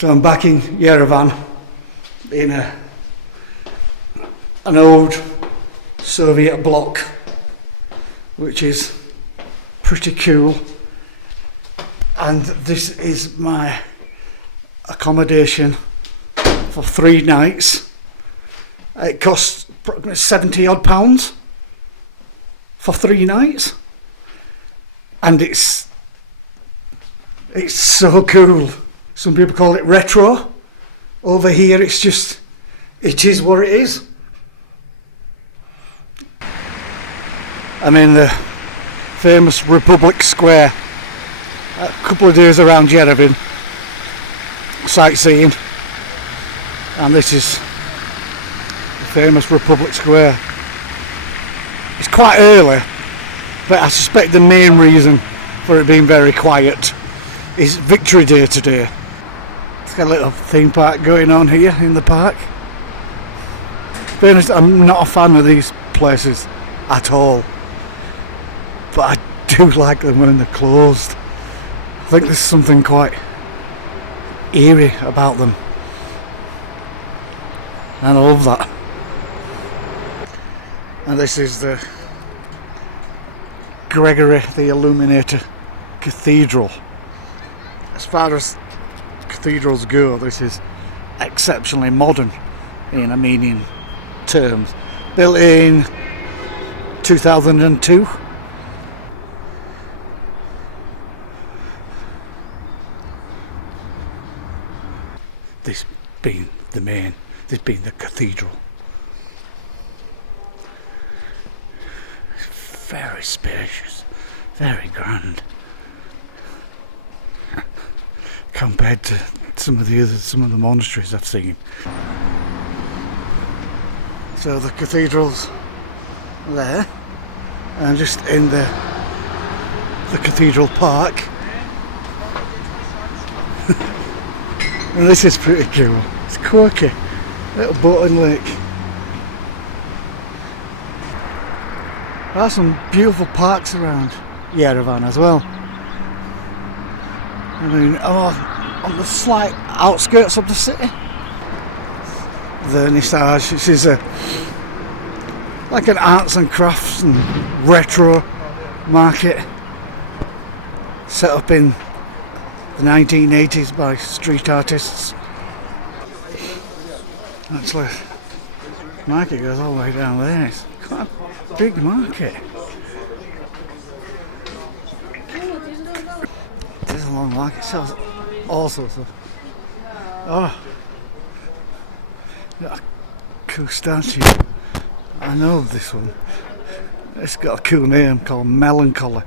So I'm back in Yerevan in an old Soviet block, which is pretty cool, and this is my accommodation for 3 nights. It costs approximately 70 odd pounds for 3 nights, and it's so cool. Some people call it retro. Over here it is what it is. I'm in the famous Republic Square. A couple of days around Yerevan, sightseeing, and this is the famous Republic Square. It's quite early, but I suspect the main reason for it being very quiet is Victory Day today. It's got a little theme park going on here in the park. To be honest, I'm not a fan of these places at all, but I do like them when they're closed. I think there's something quite eerie about them, and I love that. And this is the Gregory the Illuminator Cathedral. As far as cathedrals go, this is exceptionally modern in Armenian terms. Built in 2002. This being the cathedral. It's very spacious, very grand, compared to some of the monasteries I've seen. So the cathedral's there, and just in the cathedral park. And this is pretty cool. It's quirky. Little boating lake. There are some beautiful parks around Yerevan as well. I mean, on the slight outskirts of the city. Vernissage. This is like an arts and crafts and retro market set up in the 1980s by street artists. Actually, the market goes all the way down there. It's quite a big market. It is a long market. It sells all sorts of. Oh, got a cool statue. I know of this one. It's got a cool name called Melancholy.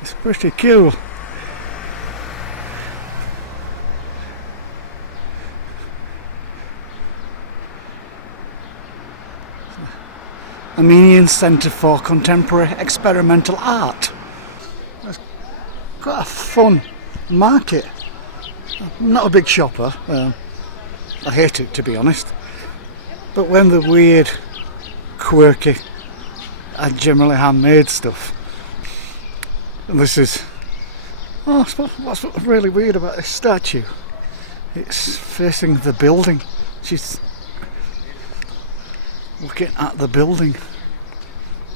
It's pretty cool. Armenian Centre for Contemporary Experimental Art. It's quite a fun market. I'm not a big shopper. I hate it, to be honest. But when they're weird, quirky, and generally handmade stuff. And this is... Oh, what's really weird about this statue? It's facing the building. She's looking at the building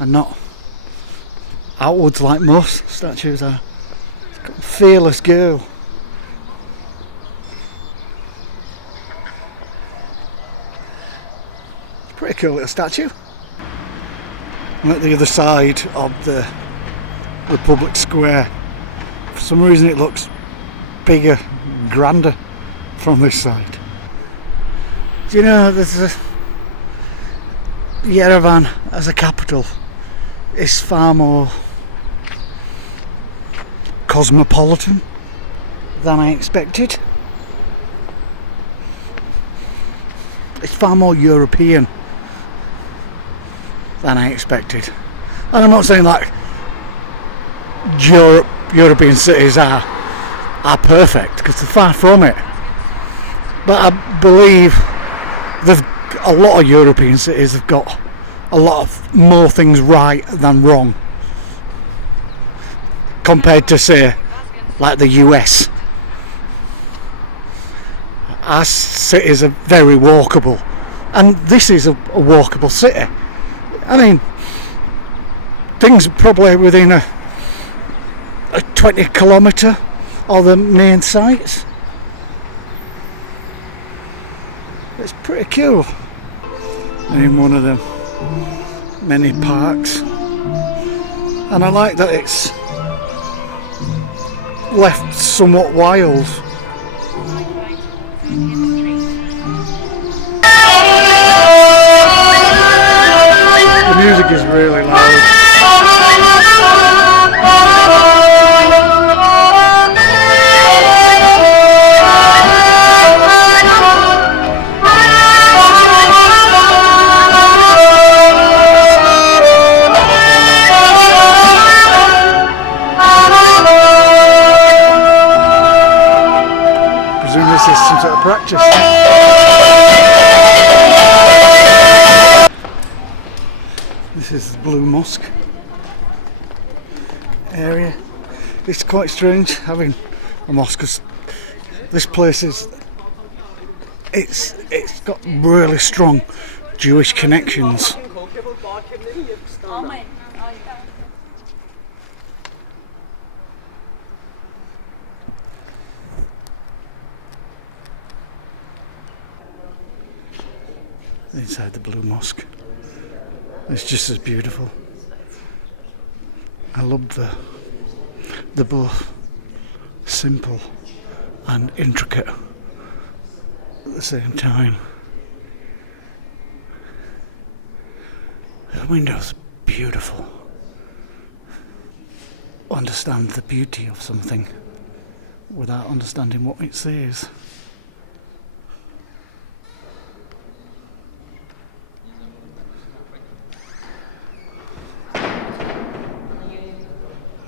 and not outwards like most statues are. It's got a fearless girl. Pretty cool little statue. I'm at the other side of the Republic Square. For some reason it looks bigger, grander from this side. Do you know, there's Yerevan as a capital is far more cosmopolitan than I expected. It's far more European than I expected. And I'm not saying like European cities are perfect, because they're far from it. But I believe a lot of European cities have got a lot of more things right than wrong, compared to, say, like the US. our cities are very walkable, and this is a walkable city. I mean, things are probably within a 20 kilometre of the main sites. It's pretty cool. In one of them many parks, and I like that it's left somewhat wild. The music is really loud. This is some sort of practice. This is the Blue Mosque area. It's quite strange having a mosque, because this place is it's got really strong Jewish connections. Inside the Blue Mosque, it's just as beautiful. I love the both simple and intricate at the same time. The windows are beautiful. Understand the beauty of something without understanding what it says.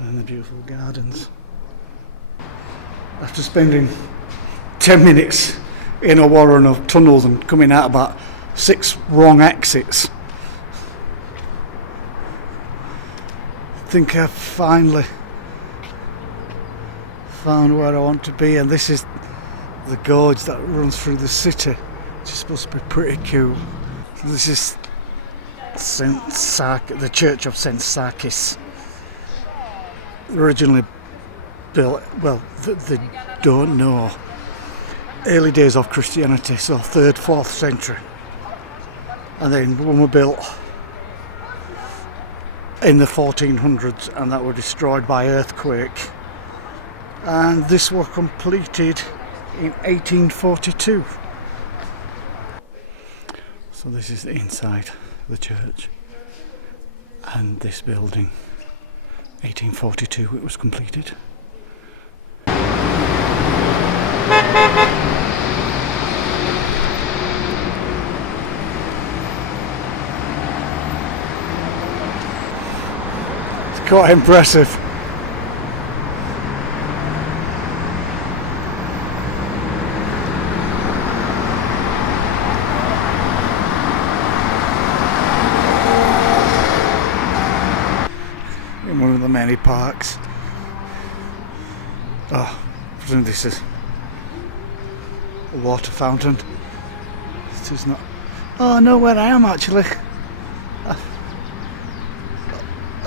And the beautiful gardens. After spending 10 minutes in a warren of tunnels and coming out about 6 wrong exits, I think I've finally found where I want to be, and this is the gorge that runs through the city, which is supposed to be pretty cool. So this is the Church of St. Sarkis. Originally built, well, they don't know, early days of Christianity, so 3rd, 4th century, and then one were built in the 1400s, and that were destroyed by earthquake, and this was completed in 1842. So this is the inside of the church, and this building, 1842 it was completed. It's quite impressive. In one of the many parks. Oh, I presume this is a water fountain. It is not. Oh, I know where I am actually.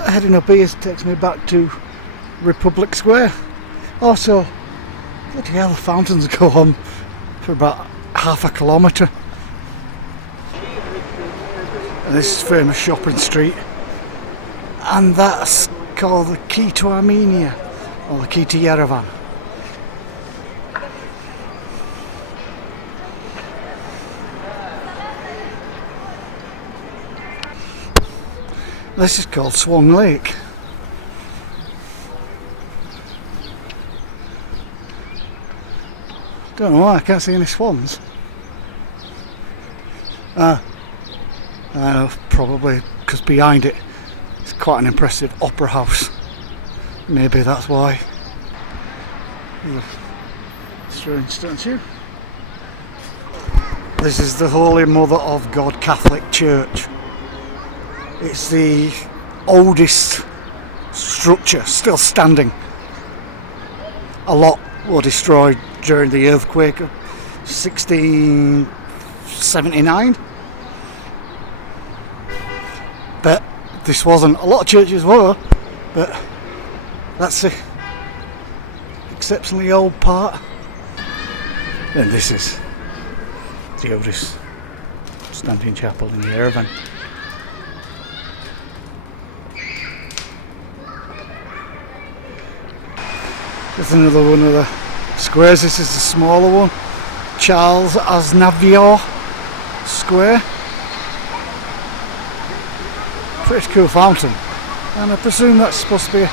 Heading up here takes me back to Republic Square. Also, bloody hell, the fountains go on for about half a kilometre. And this is famous shopping street, and that's called the key to Armenia, or the key to Yerevan. This is called Swan Lake. Don't know why I can't see any swans. I know, probably because behind it it's quite an impressive opera house. Maybe that's why. Strange, don't you? This is the Holy Mother of God Catholic Church. It's the oldest structure still standing. A lot were destroyed during the earthquake of 1679. But this wasn't. A lot of churches were, but that's the exceptionally old part. And this is the oldest standing chapel in Yerevan. There's another one of the squares. This is the smaller one, Charles Aznavour Square. Pretty cool fountain, and I presume that's supposed to be a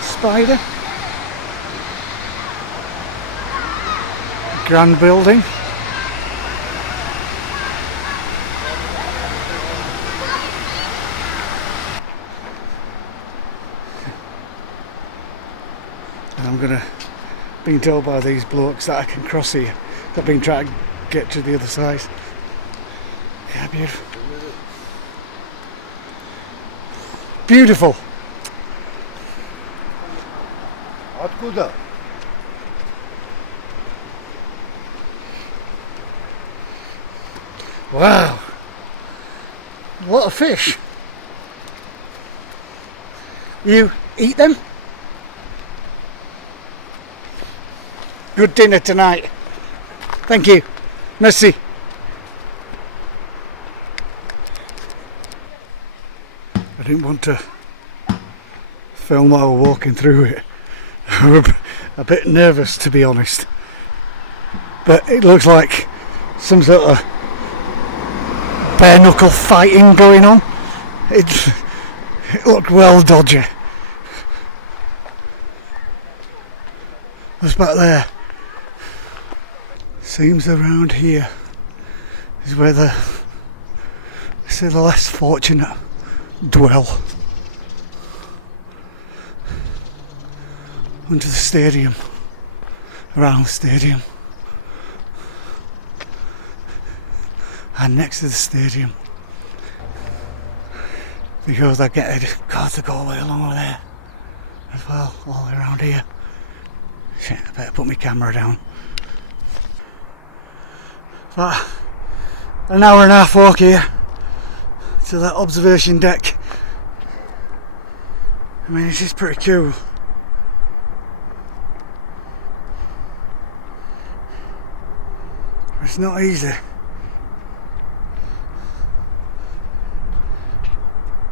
spider. Grand building. And I'm being told by these blokes that I can cross here. I've been trying to get to the other side. Yeah, beautiful. Beautiful. Откуда? Wow. A lot of fish. You eat them? Good dinner tonight. Thank you. Merci. I didn't want to film while walking through it. I'm a bit nervous, to be honest. But it looks like some sort of bare knuckle fighting going on. It looked well dodgy. What's back there? Seems around here is where the less fortunate dwell. Under the stadium, around the stadium, and next to the stadium, because I get a car to go all the way along over there as well, all the way around here. Shit, I better put my camera down. But an hour and a half walk here to that observation deck. I mean, this is pretty cool. It's not easy,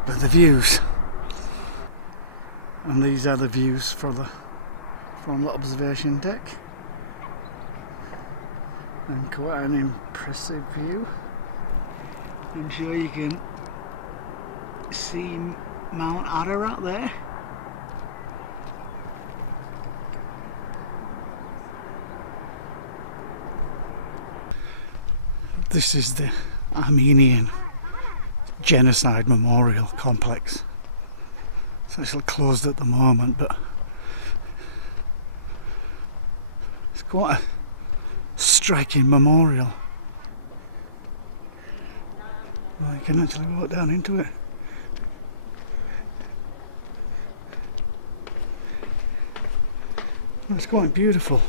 but the views, and these are the views from the observation deck, and quite an impressive view. I'm sure you can see Mount Ararat there. This is the Armenian Genocide Memorial Complex. It's actually closed at the moment, but it's quite a striking memorial. Well, you can actually walk down into it. It's quite beautiful.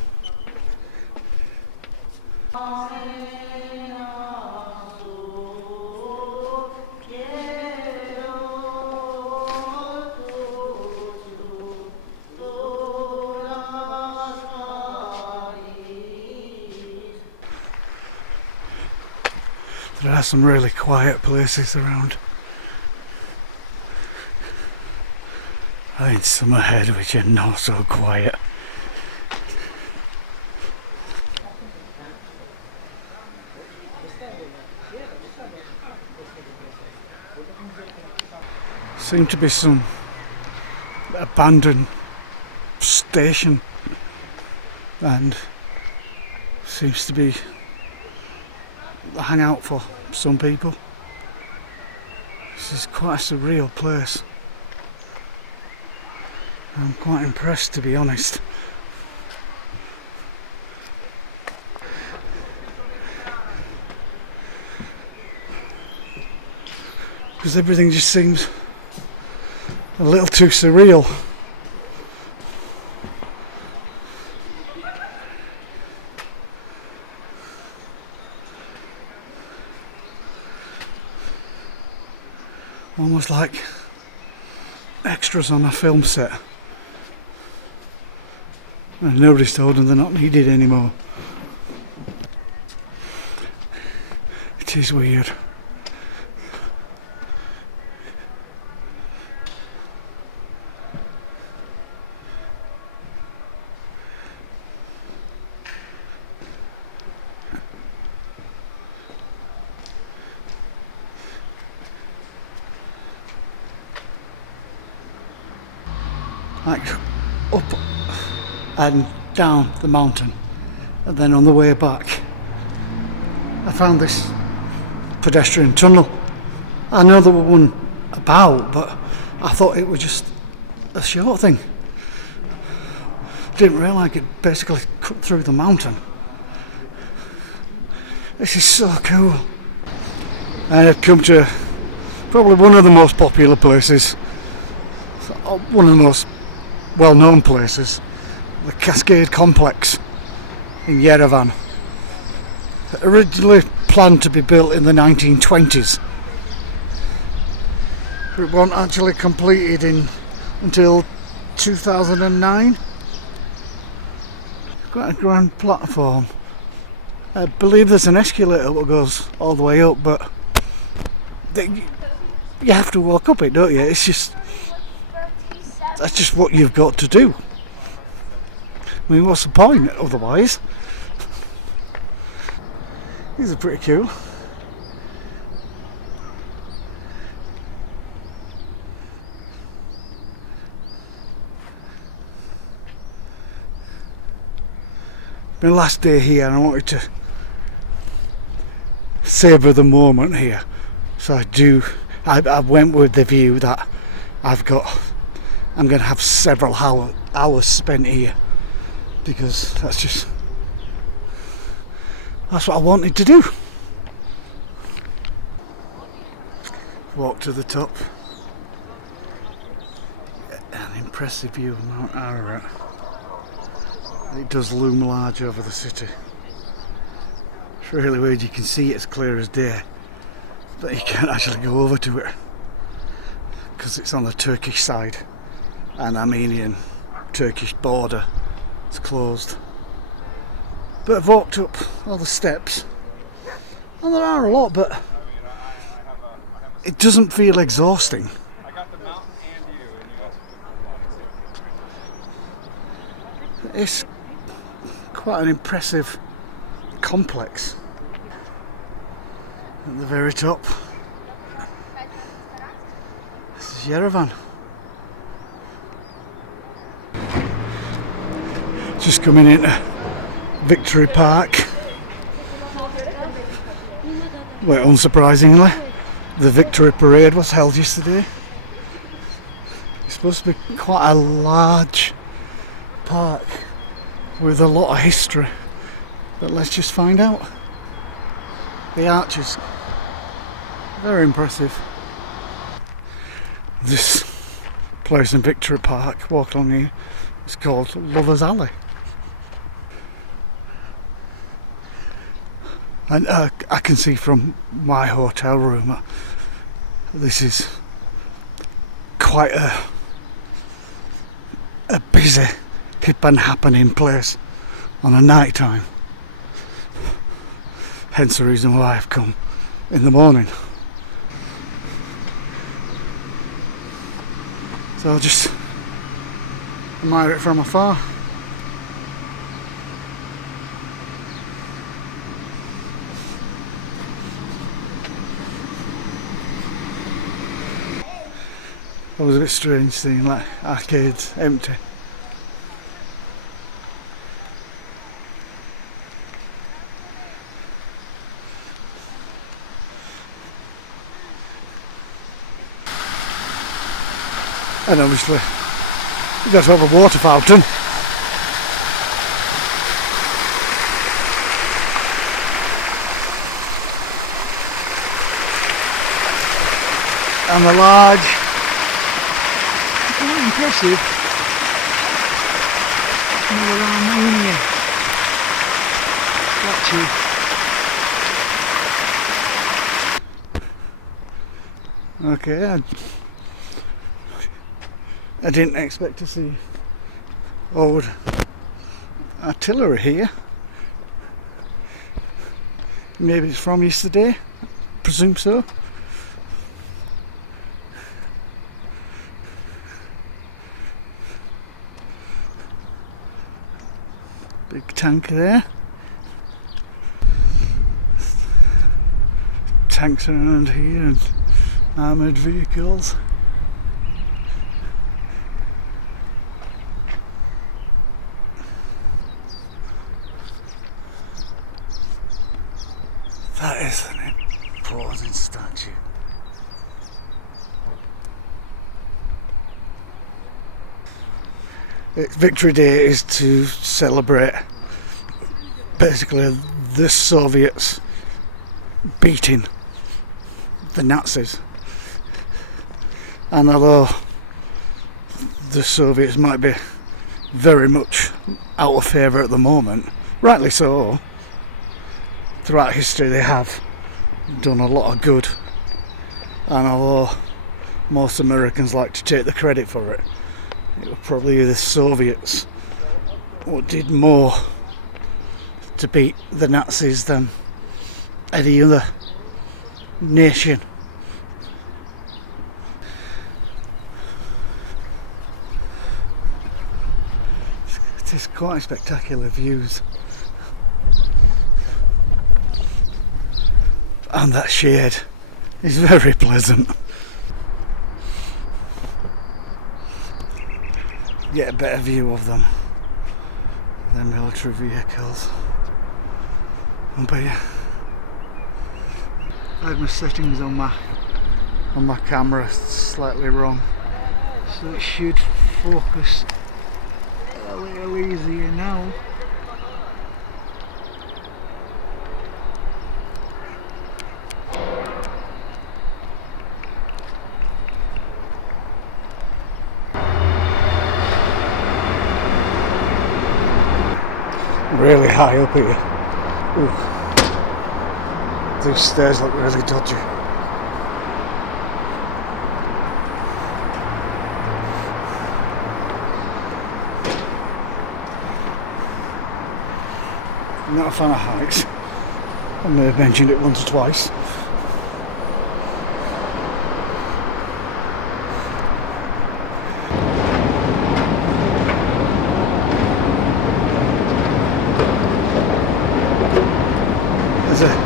There are some really quiet places around. I think some ahead which are not so quiet. Seem to be some abandoned station, and seems to be a hangout for some people. This is quite a surreal place. I'm quite impressed, to be honest. Because everything just seems a little too surreal. Almost like extras on a film set. And nobody's told them they're not needed anymore. It is weird. Like up and down the mountain, and then on the way back I found this pedestrian tunnel. I know there were one about, but I thought it was just a short thing. Didn't realise it basically cut through the mountain. This is so cool. And I've come to probably one of the most popular places, one of the most well-known places, the Cascade Complex in Yerevan. Originally planned to be built in the 1920s, but it wasn't actually completed until 2009. Quite a grand platform. I believe there's an escalator that goes all the way up, but you have to walk up it, don't you? That's just what you've got to do. I mean, what's the point otherwise? These are pretty cool. My last day here, and I wanted to savour the moment here. So I went with the view that I'm going to have several hours spent here, because that's what I wanted to do. Walk to the top. An impressive view of Mount Ararat. It does loom large over the city. It's really weird, you can see it as clear as day, but you can't actually go over to it because it's on the Turkish side, and Armenian Turkish border. It's closed. But I've walked up all the steps, and there are a lot, but it doesn't feel exhausting. It's quite an impressive complex. At the very top, this is Yerevan. Just coming into Victory Park, where unsurprisingly the Victory Parade was held yesterday. It's supposed to be quite a large park with a lot of history, but let's just find out. The arches, very impressive. This place in Victory Park, walk along here, is called Lover's Alley. And I can see from my hotel room that this is quite a busy, hip and happening place on a night time. Hence the reason why I've come in the morning. So I'll just admire it from afar. It was a bit strange seeing like arcades empty. And obviously you've got to have a water fountain. And the large, quite impressive, Armenia statue. Okay, I didn't expect to see old artillery here. Maybe it's from yesterday, presume so. Big tank there. Tanks around here and armoured vehicles. That is an imposing statue. Victory Day is to celebrate basically the Soviets beating the Nazis. And although the Soviets might be very much out of favour at the moment, rightly so, throughout history they have done a lot of good, and although most Americans like to take the credit for it, it was probably the Soviets who did more to beat the Nazis than any other nation. It is quite spectacular views. And that shade is very pleasant. Get a better view of them than military vehicles. But yeah, I had my settings on my camera slightly wrong, so it should focus a little easier now. Really high up here. Ooh. These stairs look really dodgy. I'm not a fan of heights. I may have mentioned it once or twice. There's a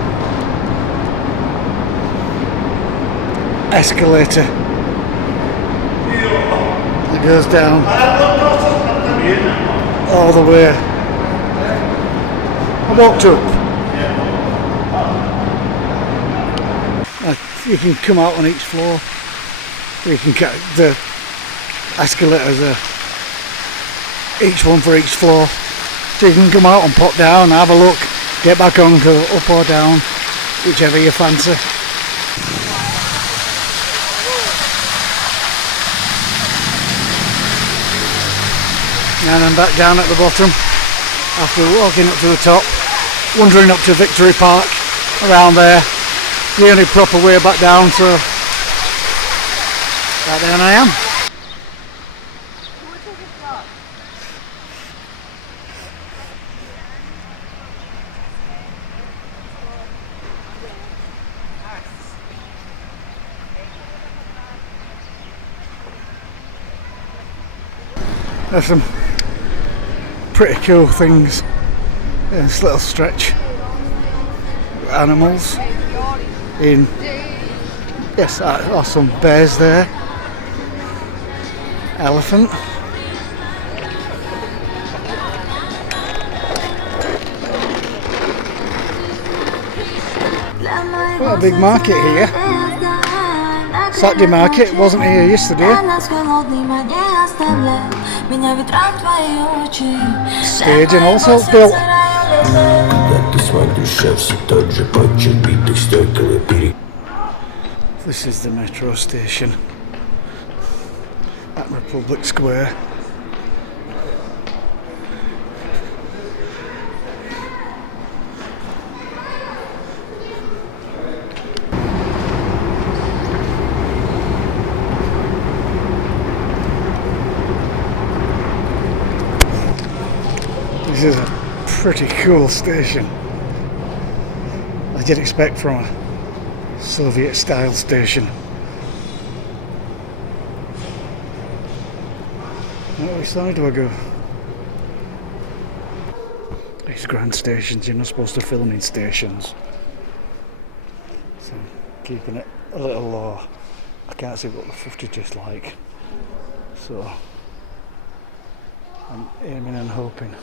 escalator that goes down all the way. I walked up. You can come out on each floor. You can get the escalators are each one for each floor. So you can come out and pop down, have a look, get back on, go up or down, whichever you fancy. And I'm back down at the bottom after walking up to the top, wandering up to Victory Park, around there, the only proper way back down, so back down I am. There's some pretty cool things in this little stretch. Animals in, yes, there are some bears there, elephant, quite a big market here. Saturday market, wasn't here yesterday. Stage and all sorts built. This is the metro station at Republic Square. This is a pretty cool station. As you'd expect from a Soviet style station. Which side do I go? These grand stations, you're not supposed to film in stations. So I'm keeping it a little low. I can't see what the footage is like. So I'm aiming and hoping.